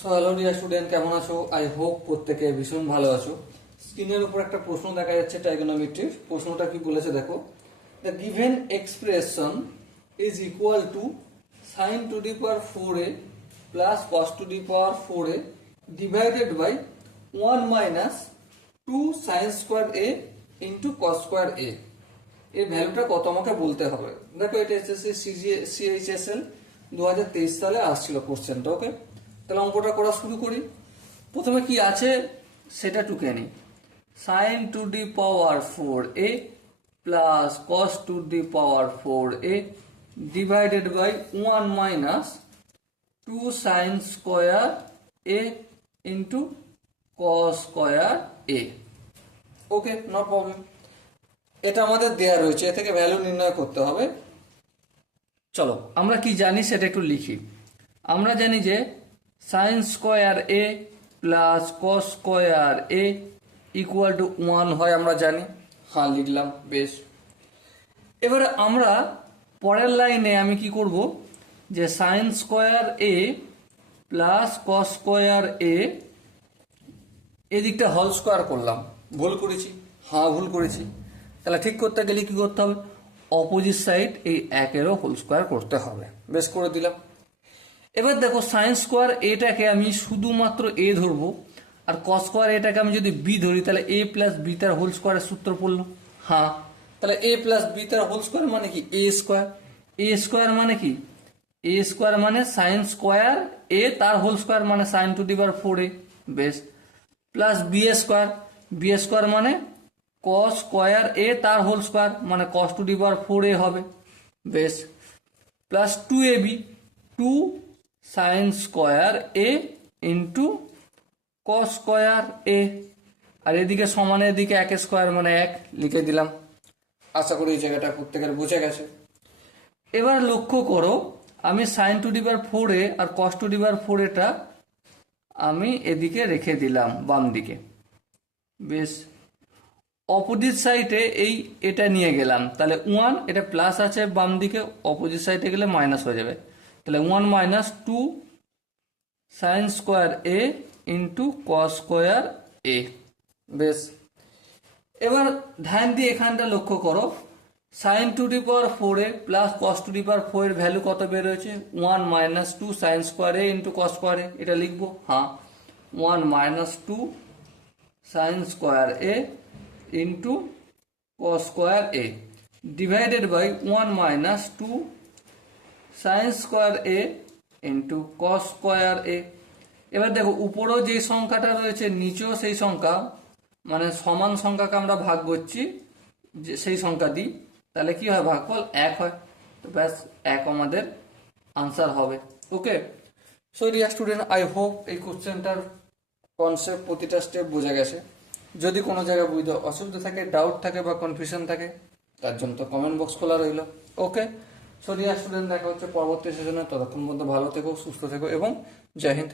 So hello dear student, কেমন আছো? I hope প্রত্যেকে ভীষণ ভালো আছো। স্ক্রিনের উপর একটা প্রশ্ন দেখা যাচ্ছে ট্রাইগোনোমেট্রির। প্রশ্নটা কি বলেছে দেখো, the given expression is equal to sine to the power 4a plus cos to the power 4a divided by 1 minus 2 sine square a into cos square a। এর ভ্যালুটা কত আমাকে বলতে হবে। দেখো এটা হচ্ছে সিএইচএসএল 2023 সালে আসছিল কোশ্চেনটা। ওকে, তাহলে অঙ্কটা করা শুরু করি। প্রথমে কি আছে সেটা টুকে নিই। Sine to the power 4a plus cos to the power 4a divided by 1 minus 2 sine square a into cos square a। Okay, no problem. এটা আমাদের দেয়া রয়েছে, এ থেকে ভ্যালু নির্ণয় করতে হবে। চলো আমরা কি জানি সেটা একটু লিখি। আমরা জানি যে sign square A plus cos square A equal to 1 হয়, আমরা জানি। হ্যাঁ, লিখলাম, বেশ। এবারে আমরা পরের লাইনে আমি কি করব, যে সাইন স্কোয়ার এ প্লাস কস স্কোয়ার এ এদিকটা হোল স্কোয়ার করলাম। ভুল করেছি? হ্যাঁ, ভুল করেছি। তাহলে ঠিক করতে গেলে কি করতে হবে, অপোজিট সাইড এই একেরও হোল স্কোয়ার করতে হবে। বেশ, করে দিলাম। এবার দেখো সাইন স্কোয়ার এটাকে আমি শুধুমাত্র এ ধরবো, আর কস স্কোয়ার এটাকে আমি যদি বি ধরি, তাহলে এ প্লাস বি তার হোল স্কোয়ারের সূত্র পড়লো। হ্যাঁ, তাহলে এ প্লাস বি তার হোল স্কোয়ার মানে কি এ স্কোয়ার। এ স্কোয়ার মানে কি, এ স্কোয়ার মানে সাইন স্কোয়ার এ তার হোল স্কোয়ার মানে sine to the power 4a। বেশ, plus B square. B square মানে কস স্কোয়ার এ তার হোল স্কোয়ার মানে কস টু দি পাওয়ার 4a হবে। বেশ, plus 2ab, 2 sine square A into cos square এ, আর এদিকে সমান এদিকে 1 স্কোয়ার মানে 1 লিখে দিলাম। আশা করি এই জায়গাটা প্রত্যেকের বুঝে গেছে। এবার লক্ষ্য করো, আমি sine to the power 4a আর cos to the power 4a আমি এদিকে রেখে দিলাম বাম দিকে। বেশ, অপোজিট সাইডে এটা নিয়ে গেলাম, তাহলে 1, এটা প্লাস আছে বাম দিকে, অপোজিট সাইডে গেলে মাইনাস হয়ে যাবে। তাহলে 1 minus 2 sine square A into cos square A. বেশ, এবার ধ্যান দিয়ে এখানটা লক্ষ্য করো, sine to the power 4a plus cos to the power 4 এর ভ্যালু কত বের হয়েছে, 1 minus 2 sine square A into cos square A. এটা লিখবো। হ্যাঁ, 1 minus 2 sine square A into cos square A divided by 1 minus 2 sine square A into cos square এ। এবার দেখো উপরেও যে সংখ্যাটা রয়েছে নিচেও সেই সংখ্যা, মানে সমান সংখ্যাকে আমরা ভাগ করছি, যে সেই সংখ্যা দিই, তাহলে কি হয়, ভাগফল 1 হয়। তো ব্যাস, 1 আমাদের আনসার হবে। Okay, so dear student, I hope এই কোশ্চেনটার কনসেপ্ট প্রতিটা স্টেপ বোঝা গেছে। যদি কোনো জায়গায় বুঝতে অসুবিধা থাকে, ডাউট থাকে বা কনফিউশন থাকে, তার জন্য তো কমেন্ট বক্স খোলা রইল। ওকে, সো ডিয়ার স্টুডেন্ট, দেখা হচ্ছে পরবর্তী সেশনে। ততক্ষণ পর্যন্ত ভালো থেকো, সুস্থ থেকো এবং জয় হিন্দ।